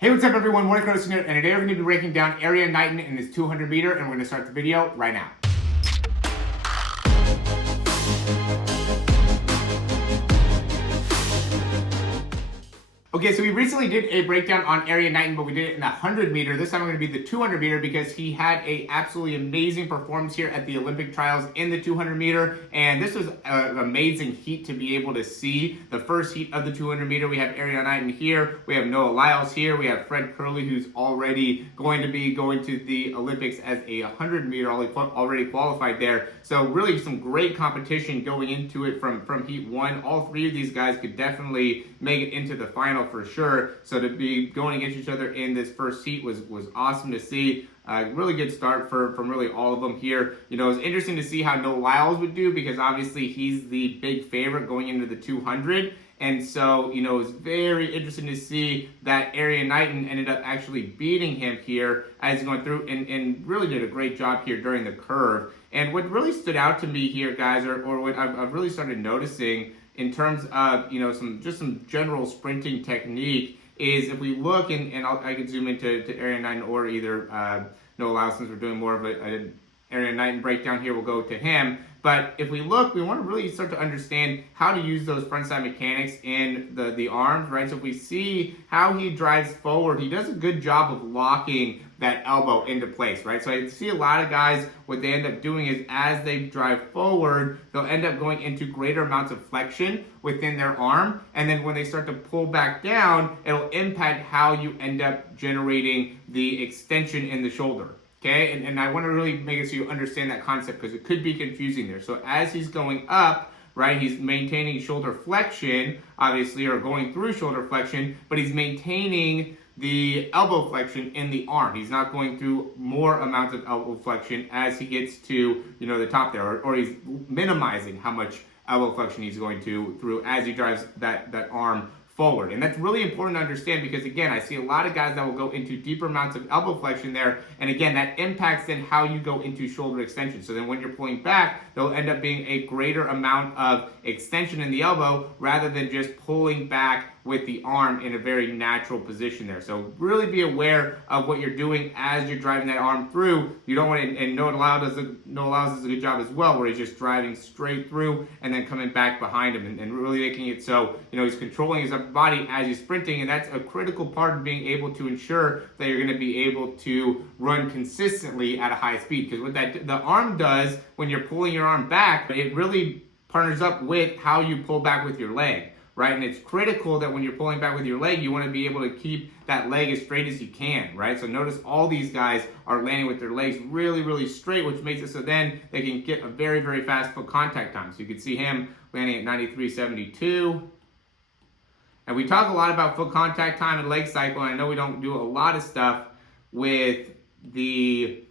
Hey, what's up everyone? Morey Croson here, and today we're going to be breaking down Erriyon Knighton in his 200 meter, and we're going to start the video right now. Okay, so we recently did a breakdown on Erriyon Knighton, but we did it in the 100 meter. This time we're going to be the 200 meter because he had a absolutely amazing performance here at the Olympic trials in the 200 meter. And this was an amazing heat to be able to see. The first heat of the 200 meter, we have Erriyon Knighton here. We have Noah Lyles here. We have Fred Curley, who's already going to be going to the Olympics as a 100 meter, already qualified there. So really some great competition going into it from heat one. All three of these guys could definitely make it into the final for sure. So to be going against each other in this first heat was awesome to see. Really good start from really all of them here. You know, it was interesting to see how Noah Lyles would do because obviously he's the big favorite going into the 200. And so, you know, it was very interesting to see that Erriyon Knighton ended up actually beating him here as he's going through and really did a great job here during the curve. And what really stood out to me here, guys, or what I've really started noticing in terms of, you know, some general sprinting technique is if we look, and I can zoom into Erriyon Knighton or either Noah Lyles, since we're doing more of an Erriyon Knighton breakdown here, we'll go to him. But if we look, we want to really start to understand how to use those frontside mechanics in the arms, right? So if we see how he drives forward, he does a good job of locking that elbow into place, right? So I see a lot of guys, what they end up doing is as they drive forward, they'll end up going into greater amounts of flexion within their arm. And then when they start to pull back down, it'll impact how you end up generating the extension in the shoulder. Okay, and I want to really make it so you understand that concept because it could be confusing there. So as he's going up, right, he's maintaining shoulder flexion, obviously, or going through shoulder flexion, but he's maintaining the elbow flexion in the arm. He's not going through more amounts of elbow flexion as he gets to, you know, the top there, or he's minimizing how much elbow flexion he's going through as he drives that arm forward. And that's really important to understand because, again, I see a lot of guys that will go into deeper amounts of elbow flexion there. And again, that impacts then how you go into shoulder extension. So then when you're pulling back, there'll end up being a greater amount of extension in the elbow rather than just pulling back with the arm in a very natural position there. So really be aware of what you're doing as you're driving that arm through. You don't want to, and Noah Lyles does a good job as well, where he's just driving straight through and then coming back behind him and really making it so, you know, he's controlling his upper body as he's sprinting, and that's a critical part of being able to ensure that you're going to be able to run consistently at a high speed. Because what the arm does when you're pulling your arm back, it really partners up with how you pull back with your leg. Right, and it's critical that when you're pulling back with your leg, you want to be able to keep that leg as straight as you can, right? So notice all these guys are landing with their legs really, really straight, which makes it so then they can get a very, very fast foot contact time. So you can see him landing at 93.72. And we talk a lot about foot contact time and leg cycle, and I know we don't do a lot of stuff with the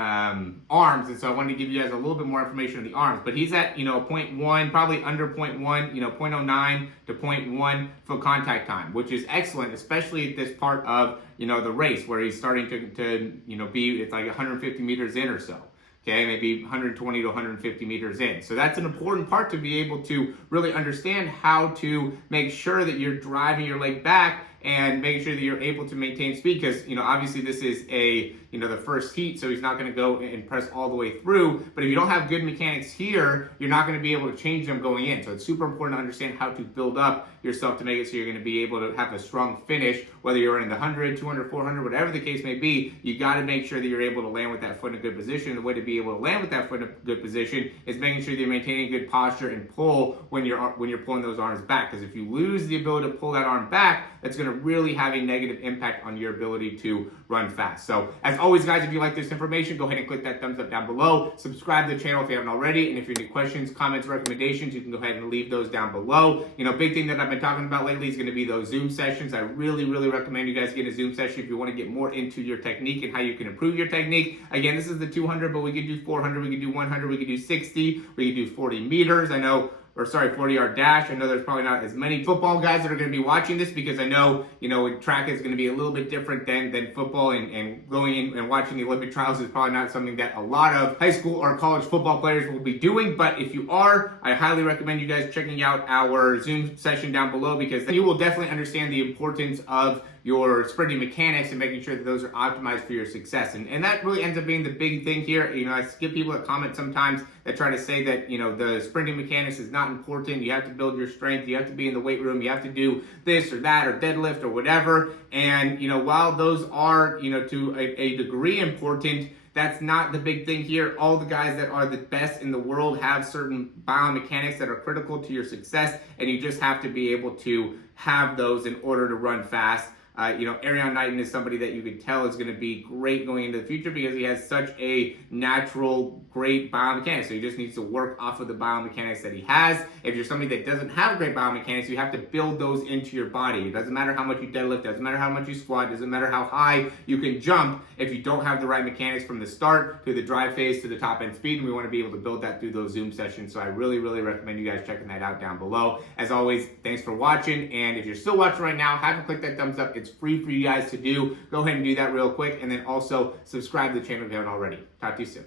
arms, and so I wanted to give you guys a little bit more information on the arms. But he's at, you know, 0.1, probably under 0.1, you know, 0.09 to 0.1 foot contact time, which is excellent, especially at this part of, you know, the race where he's starting to you know, it's like 150 meters in or so. Okay, maybe 120 to 150 meters in. So that's an important part to be able to really understand how to make sure that you're driving your leg back and making sure that you're able to maintain speed, because, you know, obviously this is the first heat, so he's not going to go and press all the way through. But if you don't have good mechanics here, you're not going to be able to change them going in. So it's super important to understand how to build up yourself to make it so you're going to be able to have a strong finish, whether you're in the 100, 200, 400, whatever the case may be. You got to make sure that you're able to land with that foot in a good position. The way to be able to land with that foot in a good position is making sure that you're maintaining good posture and pull when you're pulling those arms back. Because if you lose the ability to pull that arm back, that's going to really have a negative impact on your ability to run fast. So as always, guys, if you like this information, go ahead and click that thumbs up down below. Subscribe to the channel if you haven't already. And if you have any questions, comments, recommendations, you can go ahead and leave those down below. You know, big thing that I've been talking about lately is going to be those Zoom sessions. I really, really recommend you guys get a Zoom session if you want to get more into your technique and how you can improve your technique. Again, this is the 200, but we could do 400, we could do 100, we could do 60, we could do 40 meters. I know 40-yard dash. I know there's probably not as many football guys that are going to be watching this because I know, you know, track is going to be a little bit different than football, and going in and watching the Olympic trials is probably not something that a lot of high school or college football players will be doing. But if you are, I highly recommend you guys checking out our Zoom session down below, because then you will definitely understand the importance of your sprinting mechanics and making sure that those are optimized for your success. And that really ends up being the big thing here. I get people that comment sometimes that try to say that, the sprinting mechanics is not important. You have to build your strength. You have to be in the weight room. You have to do this or that or deadlift or whatever. And, while those are, to a degree important, that's not the big thing here. All the guys that are the best in the world have certain biomechanics that are critical to your success, and you just have to be able to have those in order to run fast. Erriyon Knighton is somebody that you could tell is going to be great going into the future because he has such a natural, great biomechanics. So he just needs to work off of the biomechanics that he has. If you're somebody that doesn't have great biomechanics, you have to build those into your body. It doesn't matter how much you deadlift, doesn't matter how much you squat, doesn't matter how high you can jump. If you don't have the right mechanics from the start to the drive phase to the top end speed, and we want to be able to build that through those Zoom sessions. So I really, really recommend you guys checking that out down below. As always, thanks for watching. And if you're still watching right now, have to click that thumbs up. It's free for you guys to do. Go ahead and do that real quick. And then also subscribe to the channel if you haven't already. Talk to you soon.